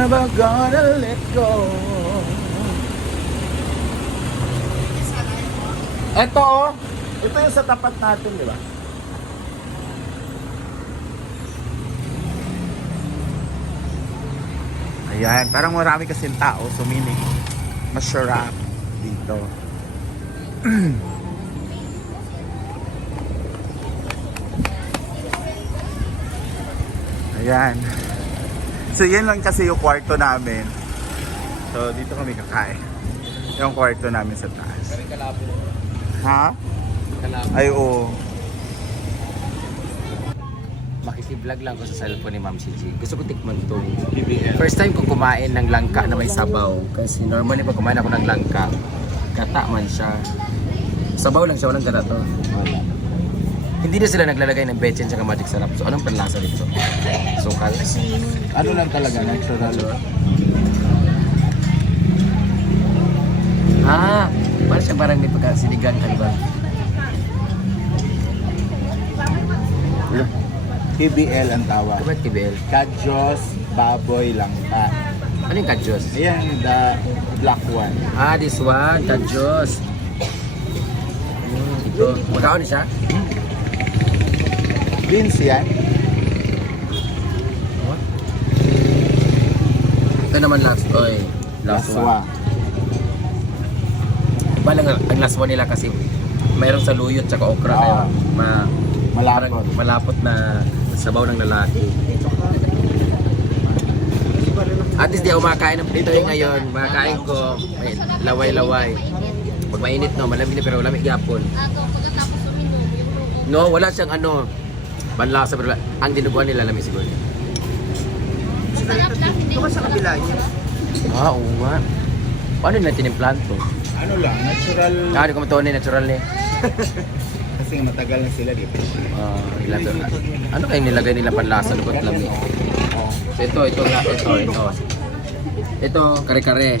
Never gonna let go. Ito oh. Ito yung sa tapat natin, di ba? Ayan, parang marami kasing tao, so meaning masarap dito. Ayan. So yan lang kasi yung kwarto namin. So dito kami kakain. Yung kwarto namin sa taas. Ha? Ay oo. Makiki-vlog lang ko sa cellphone ni Momshie. Gusto ko tikman to. First time ko kumain ng langka na may sabaw. Kasi normally pag kumain ako ng langka, gata man siya. Sabaw lang siya, walang gata to. Hindi na sila naglalagay ng bechin sa magic sarap. So anong panlasa dito? Sukal. Ano lang talaga, natural. Parang siya parang may pagkasinigan, ano ba? KBL ang tawag. Bakit KBL? Kadyos, baboy, langka. Ano yung kadyos? Ayan, the black one. This one, kadyos. Ito. Magkaon siya? Beans yan. Ito naman last oy. Laswa. Iba lang ang laswa nila kasi mayroong saluyot tsaka okra kaya Malapot. malapot na sabaw ng lalaki. At least di ako makakain ng prito ngayon. Makakain ko may laway-laway. Pag mainit no, malamig na pero lamig yapon. No, wala siyang ano banlasa pero ang dinuguan nila lamig siguro. Ito ka sa kabila niya. Oo nga. Paano nila tinimplan to? Ano lang, natural. Hindi ko matuon natural niya. Kasi matagal na sila dito. Ano kayong nilagay nila panlasa lubot lamig? So ito. Ito, kare-kare.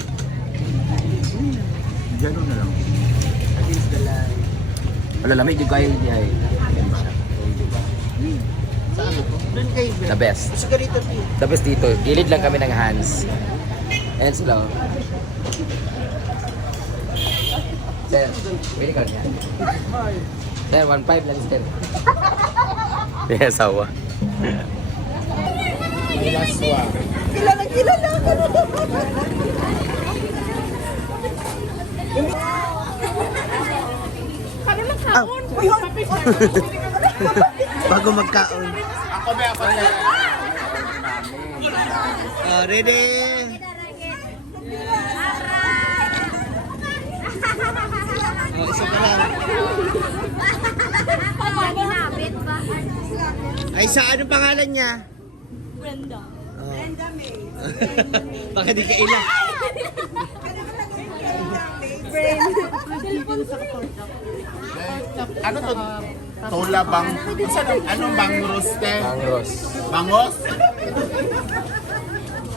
Gano'n na lang. Wala lamig yung kayo niya eh. Doon kayo. The best. Gusto ka rito, Pio. The best dito. Gilid lang kami ng hands. Ayan sila. Sir, pwede ka niya. Sir, 1.5 lang sir. Yes, awa. Laswa. Kilala ka. Bago magkaon. Ako na. Ready? Isa pa lang. Ay, sa ano pangalan niya? Brenda. Brenda May. Baka di ka ilang. Ano to? Tola bang? Anong bangros te? Bangros. Bangos?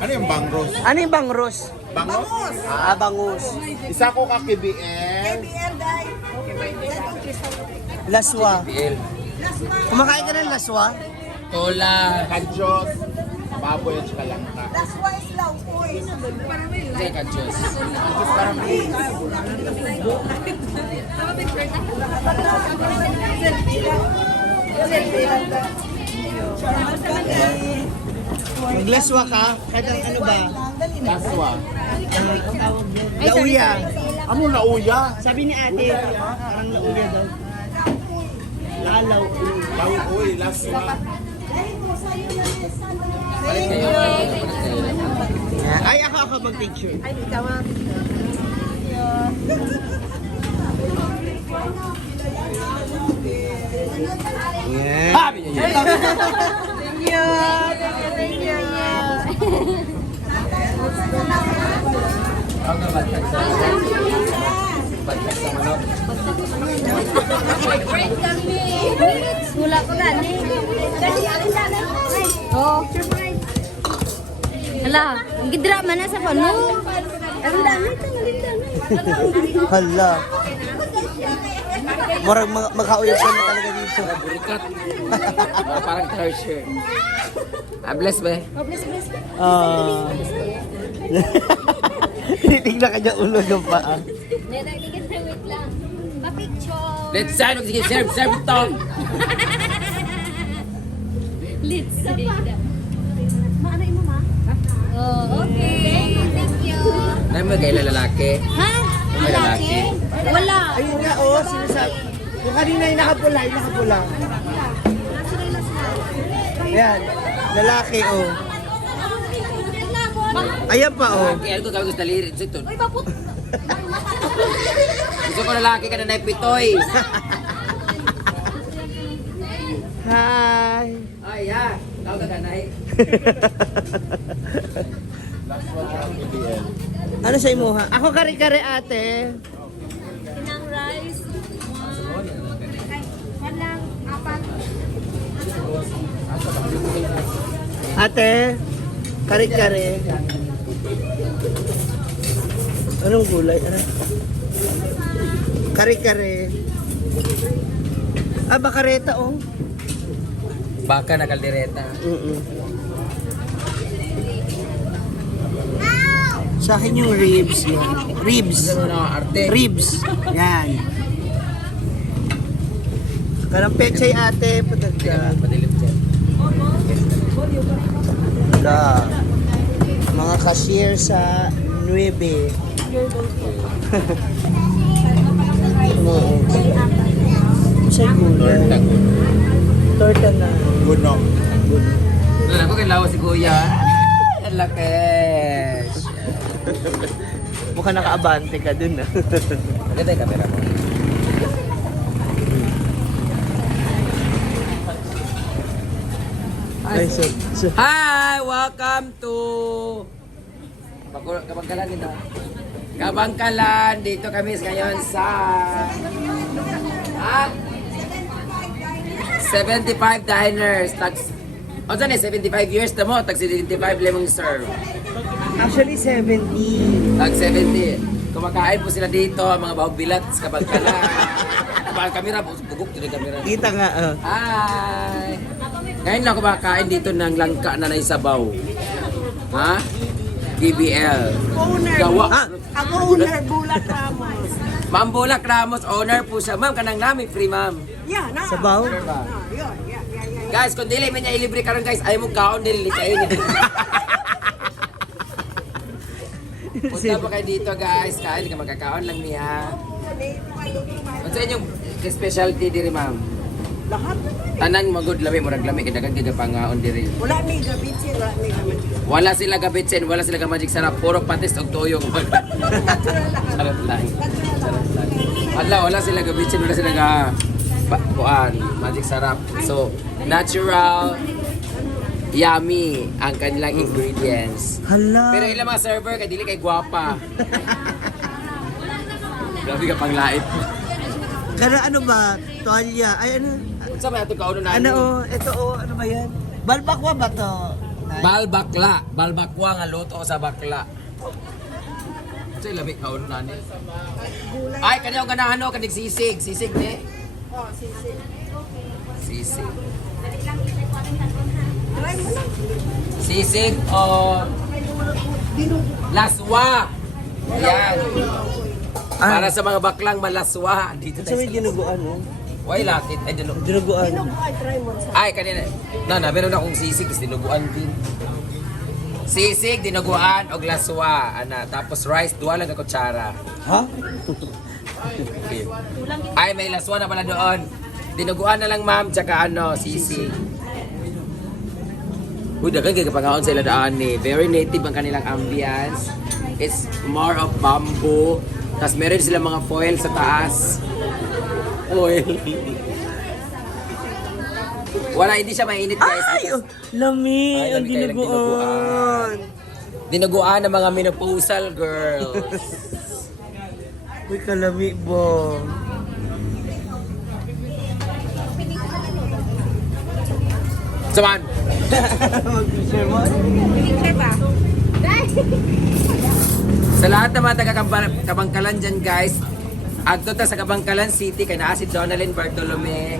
Ano yung bangros? Ano yung bangros? Bangos? Bangus. Isa ko ka KBL. Laswa. BL. Kumakain ka ng laswa? Tola. Kadyos, baboy at saka langka. Hindi, kachos. Kadyos parang Maglaswa ka? Kahit ang ano ba? laswa. Lauya. Ano lauya? Sabi ni ate, parang lauya daw. Lalaw. Uy, laswa. Balik kayo. Ay, ako mag-picture. Ay, ikaw ah. Yeah. Happy New Year! Thank you. Thank you. Wala ko gani. Oh. Hala, gidra man na sa pano. Ang dami Hala. Marang magkauyap ka na talaga dito. Burikat. Parang treasure. Bless ba? Oh, bless. Tinitignan ka niya ulo ng paa. Nagigit na wait lang. Pa-picture. Let's sign. Sige, serve ito. Let's see. Maanay mo, ma? Oh, okay. Thank you. Alam mo kayo lalaki? Ha? May lalaki? Wala. Ayun nga, oh, sinasabi. Yung kanina yung nakapula, Ayan, lalaki, oh. Ayan pa, oh. Kaya ko gawin gusto dalirin ito. Uy, paput. Gusto ko lalaki ka na naipitoy. Hi. Ay, ha. Ikaw ka ganay. Ano sa imo, ha? Ako kare-kare, ate. Pinang rice. Walang apat. Ate, kare-kare. Anong gulay? Ano? Kare-kare. Ah, bakareta, oh. Baka na kaldereta. Sa akin yung ribs. Yan. Ribs. Ano na arte? Ribs. Yan. Karang pechay, ate. Patagka. Padilim dyan. Da. Mga cashier sa 9. Oo. Sa gulay. Torta na. Good no? Alam ko kailangan si Kuya. Ang laki. Mukhang nakaabante ka dun, ah. Maganda yung camera mo. Ay, so. Hi! Welcome to Kabangkalan dito. Kabangkalan. Dito kami ngayon sa 75 diners. O dyan 75 years na mo. Tag 75 lemong serve. Actually, 70. Tag 70. Kumakain po sila dito. Mga bahog bilat sa Kabangkalan. Ang kamera, bugok din ang kamera. Kita nga, ah. Hi! Ngayon lang kumakain dito ng langka na naisabaw. Ha? BBL. Owner. Gawa. Ah, Ako owner, Bulak Ramos. Ma'am Bulak Ramos, owner po siya. Ma'am, kanang namin, free ma'am. Yeah, na. sabaw? Yun, yeah. Guys, kung dili man niya ilibre karon guys, ayaw mo kaon dili kayo. Punta pa kayo dito guys, kain ka magkakaon lang niya. Ano sa inyong specialty diri ma'am? Lahat. Tanan magud lami murag lami kay daghan gyud pangaon diri. Wala may gabitsin, wala may gabitsin. Wala sila gabitsin, wala sila magic sarap, puro patis og tuyong. Charot lang. Charot lang. Wala sila gabitsin, wala sila ga kuan, magic sarap. So, natural, yummy ang kanilang ingredients. Hala. Pero ilang mga server kay dili kay gwapa. Grabe ka panglait. Kaya ano ba? Tuwalya. Ay, ano? Unsa ba ato kauno na? Ano, oh? Ito, oh. Ano ba yan? Balbakwa ba to? Balbakla, balbakwa nga luto sa bakla. Unsa labi kauno na ni? Ay kaniya ganahan no kanig sisig, sisig ni. Oh, sisig. Sisig. Try mo lang. Sisig o laswa. Yan. Para sa mga baklang malaswa dito Sa may tayo. dinuguan, oh. Why lakit? Ay dino. Dinuguan. Try mo sa. Ay kanina. Na meron akong sisig is dinuguan din. Sisig, dinuguan og laswa ana tapos rice duwa lang ka kutsara. Ha? Okay. Ay may laswa na pala doon. Dinuguan na lang ma'am tsaka ano sisig. Uy, dagan kay kapangaon sa ila daan ni. Very native ang kanilang ambience. It's more of bamboo. Tapos meron sila mga foil sa taas. Foil. Wala, hindi siya mainit guys. Ay! Oh, lami! Ay, Ang lami kayo ng dinuguan. Dinuguan ng mga menopausal girls. Uy, kalami bo. Saman! Mag-share mo? Picture ba? Sa lahat ng mga taga-Kabangkalan dyan guys, agto ta sa Kabangkalan City, kay naa si Donalyn Bartolome,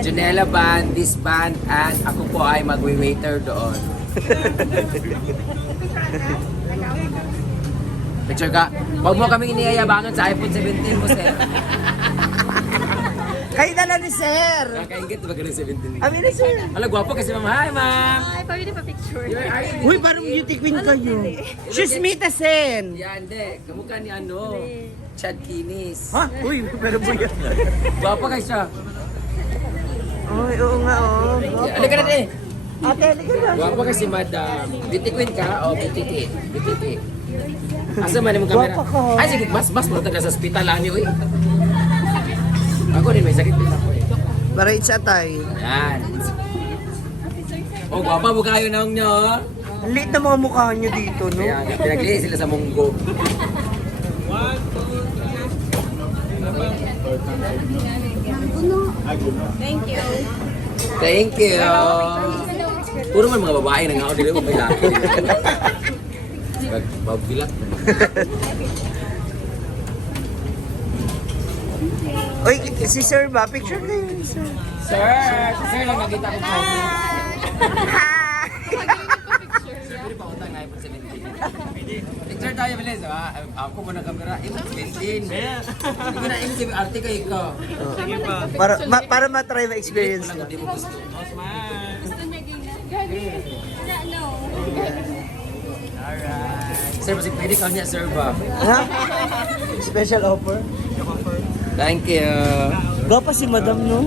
Junella Band, this band, at ako po ay magwi-waiter doon. Picture ka. Huwag mo kaming iniyayabangan sa iPhone 17 mo, sir. Kayo na lang ni Sir. Nakaingit ba ka ng 17? Amin na Sir. Hala, gwapo kasi ma'am. Hi, ma'am! Ay, pwede pa picture. Uy, parang beauty queen kayo. Shismita Sen. Yan, hindi. Kamukha ni ano, Chad Kinis. Ha? Uy, pero po yan. Gwapo kayo siya. Uy, oo nga, oh. Ano ka na din? Ate, halika na. Gwapo kasi madam. Beauty queen ka o BTT? BTT. Asa man yung camera? Gwapo ka. Ay, sige, mas mo taga sa hospital ani oy. Ako din may sakit din ako eh. Para it's atay. Yan. Oh, gwapa mo kayo na nyo. Ang liit na mga mukha nyo dito, no? Kaya nga, pinaglihi sila sa munggo. Thank you. Thank you. Puro man mga babae nang ako dili mo may laki. Pagbilak. Uy, si Sir ba? Picture kayo, Sir. Sir lang nakita ko po. Pwede pa utang na iPhone 17. Picture tayo bilis, ha? Ako mo na kamera, iPhone 17. Hindi ko na iPhone 17, arte kayo ko. Para matry ma-experience Wala na. ko, di mo gusto. Sir, kasi pwede ka niya, sir ba? Ha? Special offer? Thank you. Gapa si Madam, no?